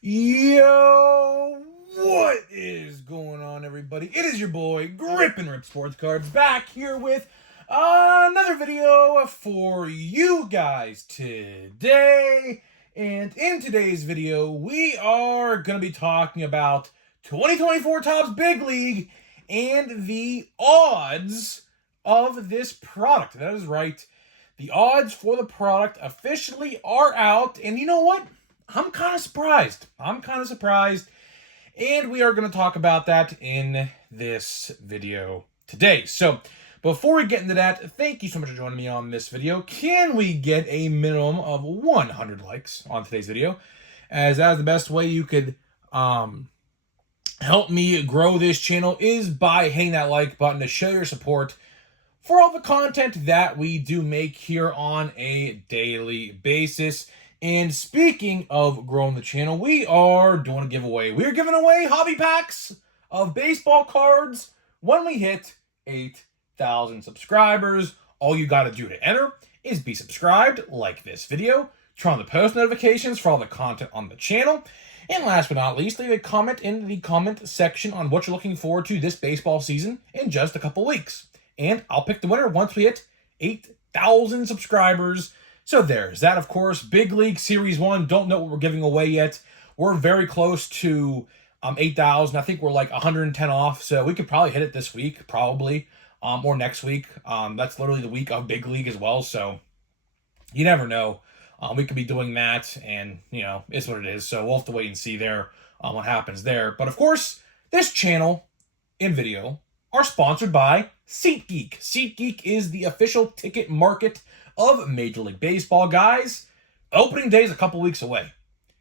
Yo, what is going on, everybody? It is your boy, Grip and Rip Sports Cards, back here with another video for you guys today. And in today's video, we are going to be talking about 2024 Topps Big League and the odds of this product. That is right. The odds for the product officially are out, and you know what? I'm kind of surprised. And we are going to talk about that in this video today. So, before we get into that, thank you so much for joining me on this video. Can we get a minimum of 100 likes on today's video? As that is the best way you could help me grow this channel, is by hitting that like button to show your support for all the content that we do make here on a daily basis. And speaking of growing the channel, we are doing a giveaway. We're giving away hobby packs of baseball cards when we hit 8,000 subscribers. All you got to do to enter is be subscribed, like this video, turn on the post notifications for all the content on the channel, and last but not least, leave a comment in the comment section on what you're looking forward to this baseball season in just a couple weeks. And I'll pick the winner once we hit 8,000 subscribers. So there's that, of course. Big League Series 1. Don't know what we're giving away yet. We're very close to 8,000. I think we're like 110 off. So we could probably hit it this week, probably, or next week. That's literally the week of Big League as well. So you never know. We could be doing that, and, you know, it's what it is. So we'll have to wait and see there what happens there. But, of course, this channel and video are sponsored by SeatGeek. SeatGeek is the official ticket market of Major League Baseball, guys. Opening day is a couple weeks away.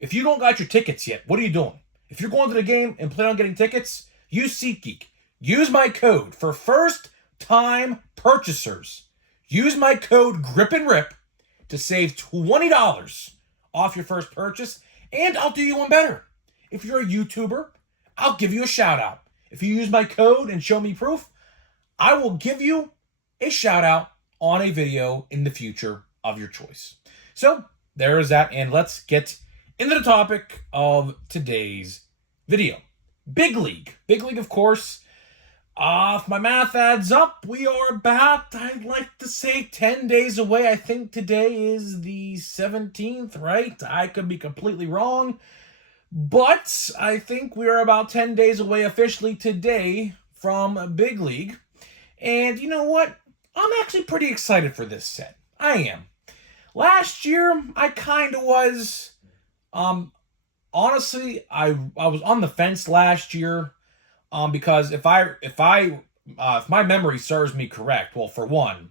If you don't got your tickets yet, what are you doing? If you're going to the game and plan on getting tickets, use SeatGeek. Use my code for first-time purchasers. Use my code GRIPANDRIP to save $20 off your first purchase, and I'll do you one better. If you're a YouTuber, I'll give you a shout-out. If you use my code and show me proof, I will give you a shout-out on a video in the future of your choice. So there is that, and let's get into the topic of today's video. Big League. Big League, of course. If my math adds up, we are about, I'd like to say, 10 days away. I think today is the 17th, right? I could be completely wrong, but I think we are about 10 days away officially today from Big League. And you know what? I'm actually pretty excited for this set. I am. Last year, I kind of was. Honestly, I was on the fence last year, because if my memory serves me correct, well, for one,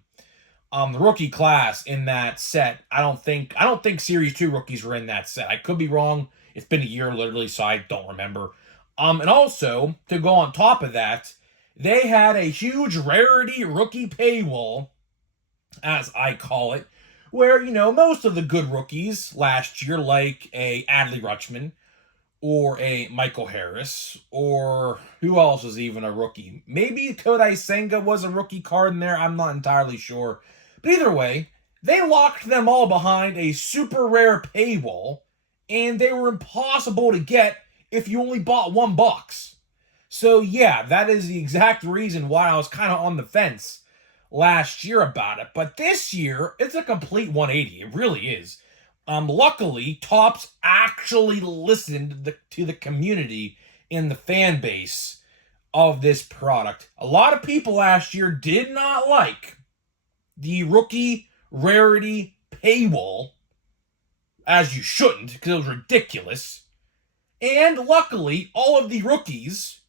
the rookie class in that set, I don't think Series 2 rookies were in that set. I could be wrong. It's been a year literally, so I don't remember. And also, to go on top of that, they had a huge rarity rookie paywall, as I call it, where, you know, most of the good rookies last year, like a Adley Rutschman, or a Michael Harris, or who else was even a rookie? Maybe Kodai Senga was a rookie card in there, I'm not entirely sure. But either way, they locked them all behind a super rare paywall, and they were impossible to get if you only bought one box. So yeah, that is the exact reason why I was kind of on the fence last year about it. But this year, it's a complete 180. It really is. Luckily, Topps actually listened to the community in the fan base of this product. A lot of people last year did not like the rookie rarity paywall, as you shouldn't, because it was ridiculous. And luckily, all of the rookies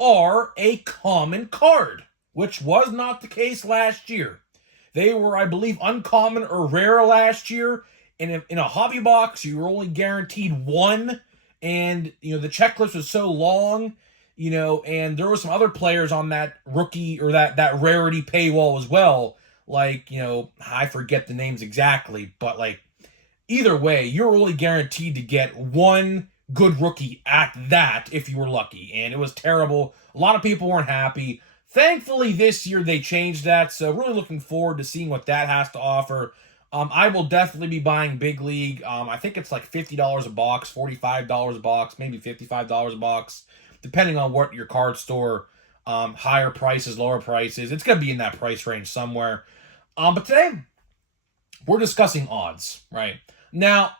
are a common card, which was not the case last year. They were, I believe, uncommon or rare last year, and in a hobby box, you were only guaranteed one, and, you know, the checklist was so long, you know, and there were some other players on that rookie, or that rarity paywall as well, like, you know, I forget the names exactly, but, like, either way, you're only guaranteed to get one good rookie at that if you were lucky, and it was terrible. A lot of people weren't happy. Thankfully, this year they changed that, so really looking forward to seeing what that has to offer. I will definitely be buying Big League. I think it's like $50 a box, $45 a box, maybe $55 a box, depending on what your card store, higher prices, lower prices. It's going to be in that price range somewhere. But today, we're discussing odds, right? Now,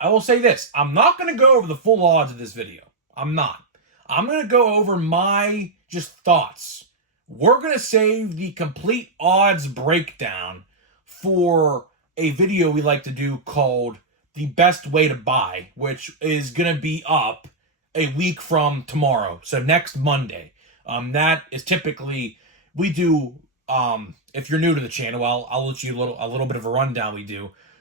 I will say this. I'm not going to go over the full odds of this video. I'm not. I'm going to go over my just thoughts. We're going to save the complete odds breakdown for a video we like to do called The Best Way to Buy, which is going to be up a week from tomorrow. So next Monday. That is typically, we do, if you're new to the channel, I'll let you a little bit of a rundown.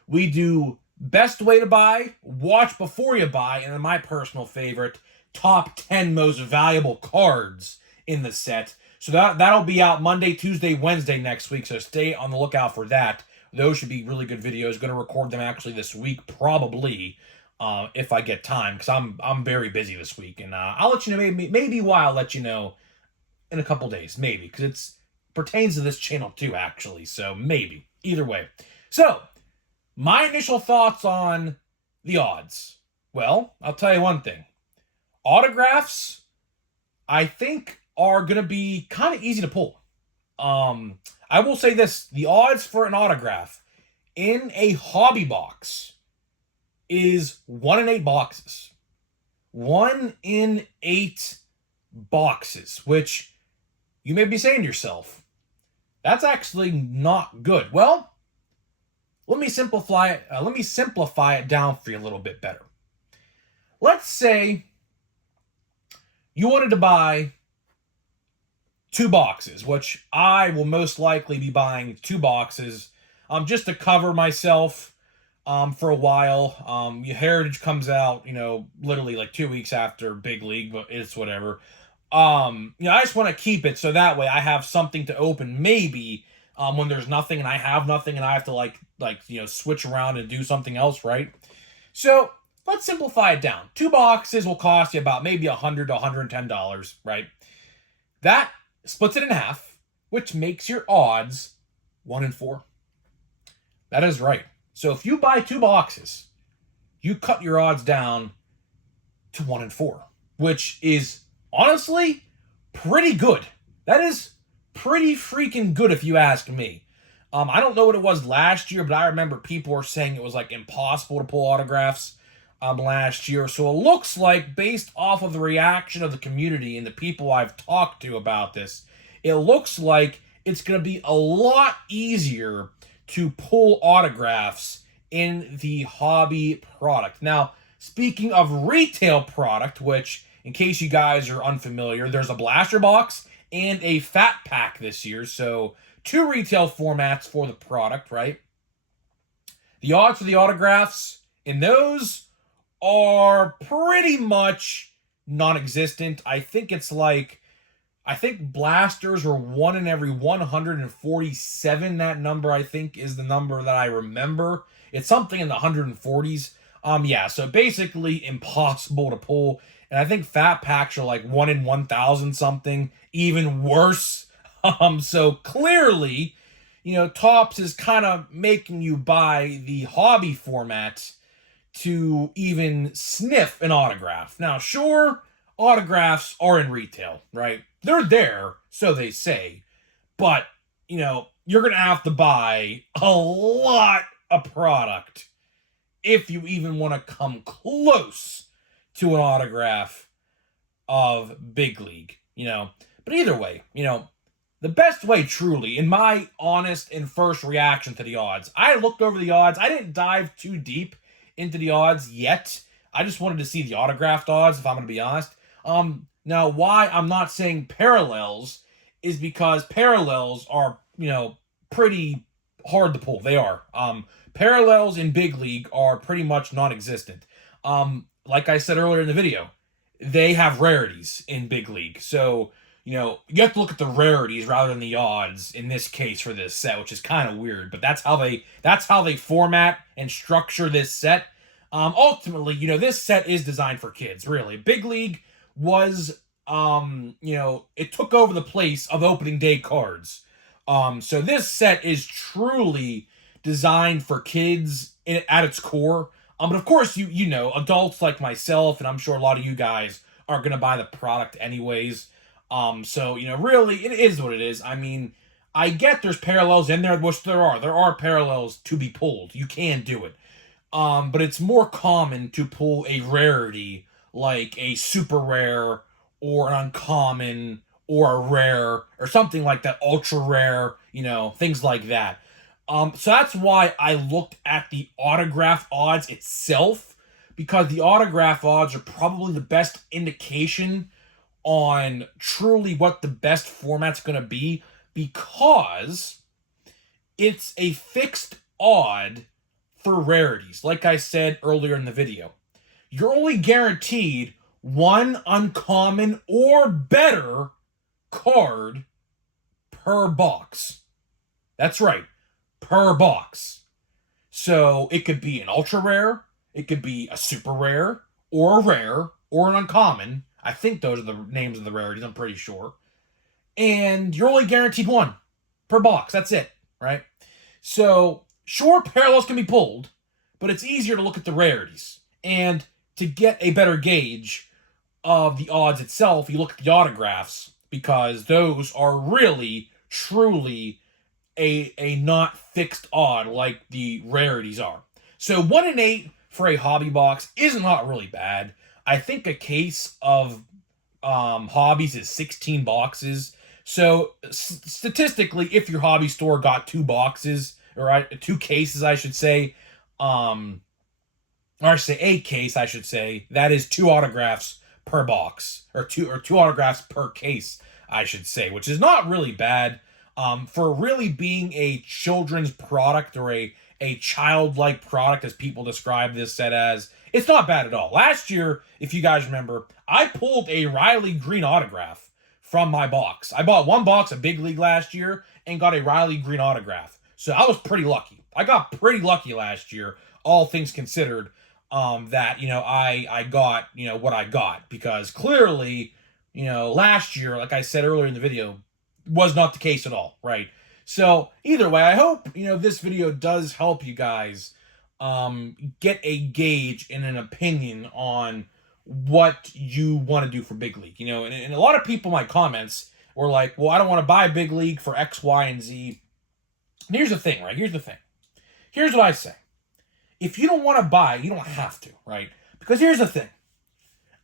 We do best way to buy, watch before you buy, and then my personal favorite, top 10 most valuable cards in the set. So that'll be out Monday, Tuesday, Wednesday next week. So stay on the lookout for that. Those should be really good videos. Going to record them actually this week, probably, if I get time, because I'm very busy this week. And I'll let you know, maybe why I'll let you know in a couple days, maybe, because it pertains to this channel too, actually. So maybe. Either way. So, my initial thoughts on the odds. Well, I'll tell you one thing. Autographs, I think, are going to be kind of easy to pull. I will say this. The odds for an autograph in a hobby box is 1 in 8 boxes. 1 in 8 boxes, which you may be saying to yourself, that's actually not good. Well, let me simplify it down for you a little bit better. Let's say you wanted to buy 2 boxes, which I will most likely be buying 2 boxes, just to cover myself, for a while. Heritage comes out, literally like 2 weeks after Big League, but it's whatever. I just want to keep it so that way I have something to open maybe, when there's nothing and I have nothing and I have to switch around and do something else, right? So let's simplify it down. 2 boxes will cost you about maybe $100 to $110, right? That splits it in half, which makes your odds 1 in 4. That is right. So if you buy 2 boxes, you cut your odds down to 1 in 4, which is honestly pretty good. That is pretty freaking good if you ask me. I don't know what it was last year, but I remember people were saying it was like impossible to pull autographs last year. So it looks like, based off of the reaction of the community and the people I've talked to about this, it looks like it's going to be a lot easier to pull autographs in the hobby product. Now, speaking of retail product, which, in case you guys are unfamiliar, there's a blaster box and a fat pack this year. So 2 retail formats for the product, right? The odds for the autographs in those are pretty much non-existent. I think blasters are 1 in every 147. That number, I think, is the number that I remember. It's something in the 140s. Yeah, so basically impossible to pull. And I think fat packs are like 1 in 1,000 something, even worse. So clearly, Topps is kind of making you buy the hobby format to even sniff an autograph. Now, sure, autographs are in retail, right? They're there, so they say. But, you're going to have to buy a lot of product if you even want to come close to an autograph of Big League, But either way, the best way, truly, in my honest and first reaction to the odds, I looked over the odds. I didn't dive too deep into the odds yet. I just wanted to see the autographed odds, if I'm going to be honest. Now, why I'm not saying parallels is because parallels are, pretty hard to pull. They are. Parallels in Big League are pretty much non-existent. Like I said earlier in the video, they have rarities in Big League. So, you have to look at the rarities rather than the odds in this case for this set, which is kind of weird. But that's how they format and structure this set. Ultimately, this set is designed for kids, really. Big League was, it took over the place of opening day cards. So this set is truly designed for kids at its core. But of course, you know, adults like myself, and I'm sure a lot of you guys are gonna buy the product anyways. So you know, really, it is what it is. I mean, I get there's parallels in there, which there are. There are parallels to be pulled. You can do it. But it's more common to pull a rarity like a super rare or an uncommon or a rare or something like that, ultra rare, you know, things like that. So that's why I looked at the autograph odds itself, because the autograph odds are probably the best indication on truly what the best format's going to be, because it's a fixed odd for rarities. Like I said earlier in the video, you're only guaranteed one uncommon or better card per box. That's right, per box. So it could be an ultra rare, it could be a super rare, or a rare, or an uncommon. I think those are the names of the rarities, I'm pretty sure. And you're only guaranteed one per box. That's it, right? So, sure, parallels can be pulled, but it's easier to look at the rarities. And to get a better gauge of the odds itself, you look at the autographs, because those are really, truly a not fixed odd like the rarities are. So 1 in 8 for a hobby box is not really bad. I think a case of hobbies is 16 boxes. So statistically, if your hobby store got 2 boxes, or 2 cases, I should say, or I should say a case, I should say, that is 2 autographs per box, or two autographs per case, I should say, which is not really bad. For really being a children's product, or a childlike product, as people describe this set as, it's not bad at all. Last year, if you guys remember, I pulled a Riley Green autograph from my box. I bought 1 box of Big League last year and got a Riley Green autograph. So I was pretty lucky. I got pretty lucky last year, all things considered, that, you know, I got, you know, what I got. Because clearly, you know, last year, like I said earlier in the video, was not the case at all, right? So either way, I hope, you know, this video does help you guys get a gauge and an opinion on what you want to do for Big League. You know, and a lot of people in my comments were like, well, I don't want to buy Big League for X, Y, and Z. And here's the thing, right? Here's the thing. Here's what I say. If you don't want to buy, you don't have to, right? Because here's the thing.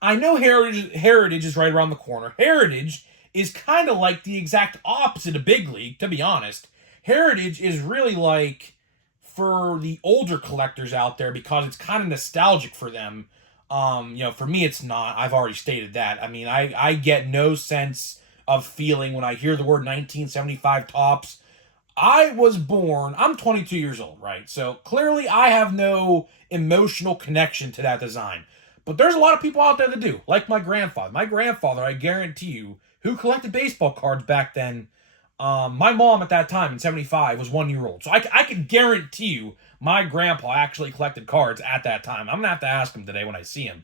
I know Heritage is right around the corner. Heritage is kind of like the exact opposite of Big League, to be honest. Heritage is really like for the older collectors out there, because it's kind of nostalgic for them. You know, for me, it's not. I've already stated that. I mean, I get no sense of feeling when I hear the word 1975 Topps. I was born, I'm 22 years old, right? So clearly I have no emotional connection to that design. But there's a lot of people out there that do, like my grandfather. My grandfather, I guarantee you, who collected baseball cards back then, my mom at that time in 75 was 1 year old. So I can guarantee you my grandpa actually collected cards at that time. I'm going to have to ask him today when I see him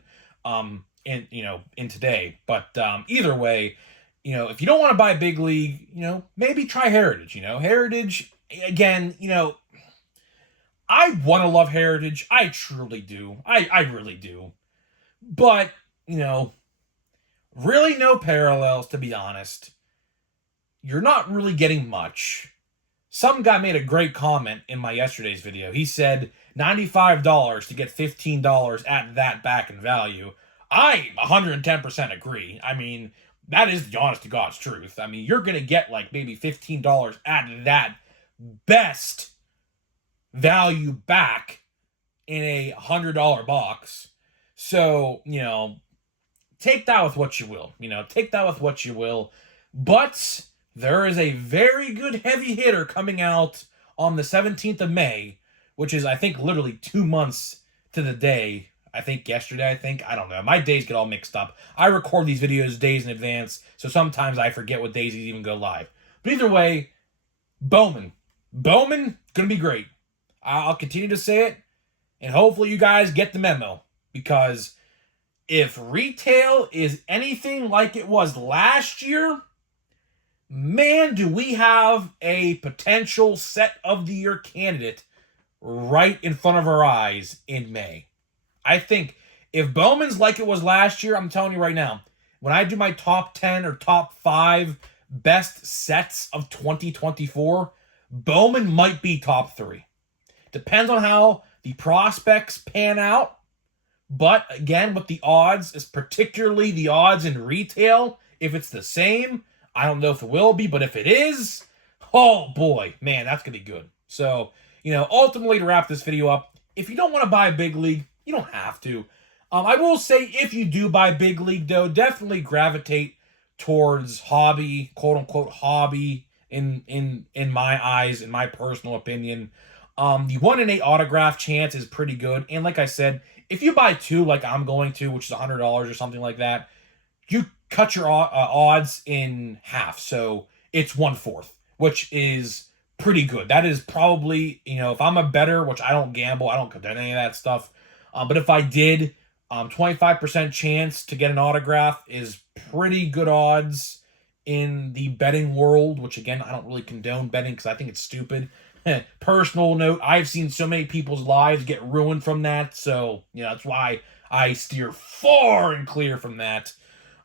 in today. But either way, you know, if you don't want to buy Big League, you know, maybe try Heritage. You know, Heritage, again, you know, I want to love Heritage. I truly do. I really do. But, you know, really no parallels, to be honest. You're not really getting much. Some guy made a great comment in my yesterday's video. He said $95 to get $15 at that back in value. I 110% agree. I mean, that is the honest to God's truth. I mean, you're going to get like maybe $15 at that best value back in a $100 box. So, you know, take that with what you will. You know, take that with what you will. But there is a very good heavy hitter coming out on the 17th of May, which is, I think, literally 2 months to the day. I think yesterday, I don't know. My days get all mixed up. I record these videos days in advance, so sometimes I forget what days these even go live. But either way, Bowman. Bowman, gonna be great. I'll continue to say it, and hopefully you guys get the memo. Because if retail is anything like it was last year, man, do we have a potential set of the year candidate right in front of our eyes in May. I think if Bowman's like it was last year, I'm telling you right now, when I do my top 10 or top 5 best sets of 2024, Bowman might be top 3. Depends on how the prospects pan out. But again, with the odds, is particularly the odds in retail, if it's the same, I don't know if it will be, but if it is, oh boy, man, that's going to be good. So, ultimately to wrap this video up, if you don't want to buy Big League, you don't have to. I will say if you do buy Big League, though, definitely gravitate towards hobby, quote unquote hobby, in my eyes, in my personal opinion. The 1 in 8 autograph chance is pretty good. And like I said, if you buy 2 like I'm going to, which is $100 or something like that, you cut your odds in half. So it's 1/4, which is pretty good. That is probably, if I'm a bettor, which I don't gamble, I don't condone any of that stuff. But if I did, 25% chance to get an autograph is pretty good odds in the betting world, which again, I don't really condone betting because I think it's stupid. Personal note, I've seen so many people's lives get ruined from that, so that's why I steer far and clear from that.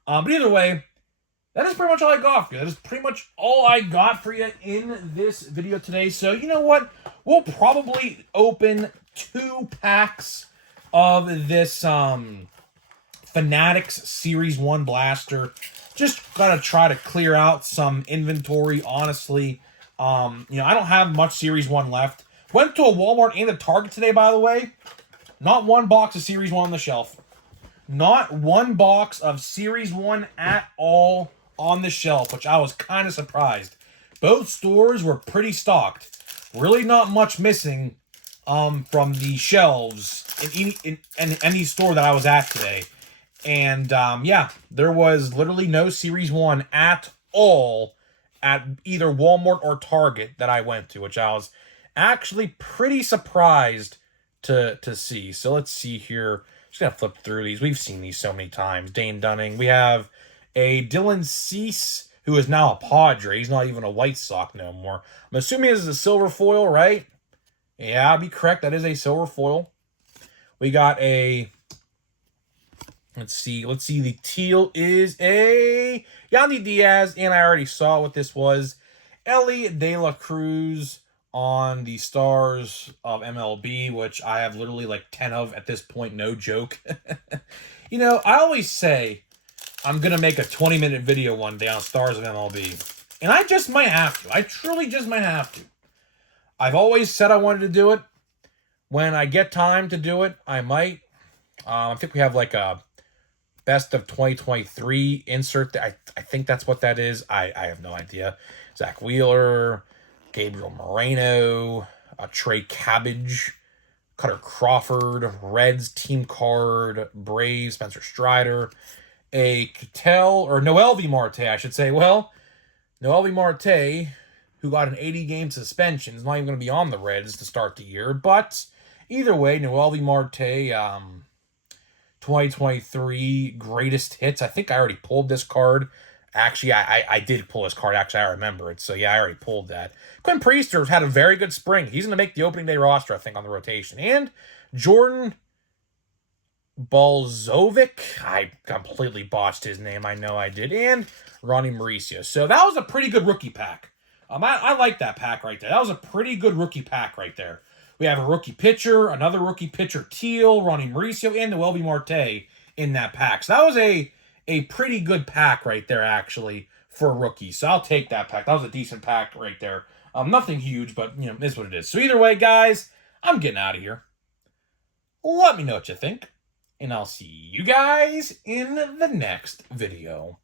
But either way, that is pretty much all I got for you. That is pretty much all I got for you in this video today. So you know what? We'll probably open 2 packs of this Fanatics Series 1 blaster. Just gotta try to clear out some inventory, honestly. I don't have much Series 1 left. Went to a Walmart and a Target today, by the way. Not one box of Series 1 on the shelf. Not one box of Series 1 at all on the shelf, which I was kind of surprised. Both stores were pretty stocked. Really not much missing from the shelves in any store that I was at today. And, yeah, there was literally no Series 1 at all at either Walmart or Target that I went to, which I was actually pretty surprised to see. So let's see here. Just gonna flip through these. We've seen these so many times. Dane Dunning. We have a Dylan Cease, who is now a Padre. He's not even a White Sox no more. I'm assuming this is a silver foil, right? Yeah, I'd be correct. That is a silver foil. We got a... Let's see. The teal is a Yandy Diaz, and I already saw what this was. Elly De La Cruz on the Stars of MLB, which I have literally like 10 of at this point, no joke. I always say I'm going to make a 20-minute video one day on Stars of MLB, and I just might have to. I truly just might have to. I've always said I wanted to do it. When I get time to do it, I might. I think we have like a best of 2023 insert. I think that's what that is. I have no idea. Zach Wheeler, Gabriel Moreno, Trey Cabbage, Cutter Crawford, Reds team card, Braves, Spencer Strider, a Noelvi Marte, I should say. Well, Noelvi Marte, who got an 80-game suspension, is not even going to be on the Reds to start the year. But either way, Noelvi Marte, 2023 greatest hits. I think I already pulled this card. Actually, I did pull this card. Actually, I remember it. So, yeah, I already pulled that. Quinn Priester's had a very good spring. He's going to make the opening day roster, I think, on the rotation. And Jordan Balzovic. I completely botched his name. I know I did. And Ronnie Mauricio. So, that was a pretty good rookie pack. I like that pack right there. That was a pretty good rookie pack right there. We have a rookie pitcher, another rookie pitcher, Teal, Ronnie Mauricio, and Noelvi Marte in that pack. So that was a pretty good pack right there, actually, for rookies. So I'll take that pack. That was a decent pack right there. Nothing huge, but, is what it is. So either way, guys, I'm getting out of here. Let me know what you think, and I'll see you guys in the next video.